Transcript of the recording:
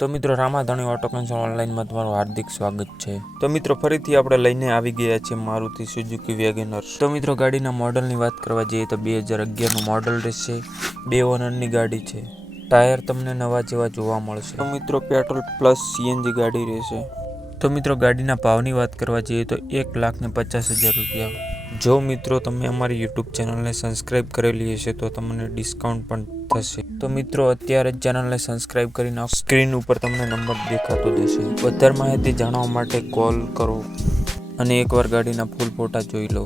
તો મિત્રો Ramadhani auto console ઓનલાઈનમાં તમારું હાર્દિક સ્વાગત છે। તો મિત્રો ફરીથી આપણે લઈને આવી ગયા છે મારુતિ સુઝુકી વેગેનર। તો મિત્રો ગાડીના મોડલની વાત કરવા જઈએ તો 2011નું મોડલ રહેશે, 2 ઓનરની ગાડી છે। ટાયર તમને નવા જેવા જોવા મળશે। તો મિત્રો પેટ્રોલ પ્લસ સીએનજી ગાડી રહેશે। તો મિત્રો ગાડીના ભાવની વાત કરવા જઈએ તો 1,50,000 રૂપિયા। જો મિત્રો તમે અમારી યુટ્યુબ ચેનલને સબસ્ક્રાઈબ કરેલી હશે તો તમને ડિસ્કાઉન્ટ પણ થશે। તો મિત્રો અત્યારે જ ચેનલને સબસ્ક્રાઈબ કરી નાખો, સ્ક્રીન ઉપર તમને નંબર દેખાતો જશે। વધારે માહિતી જાણવા માટે કોલ કરો અને એકવાર ગાડીના ફૂલ ફોટા જોઈ લો।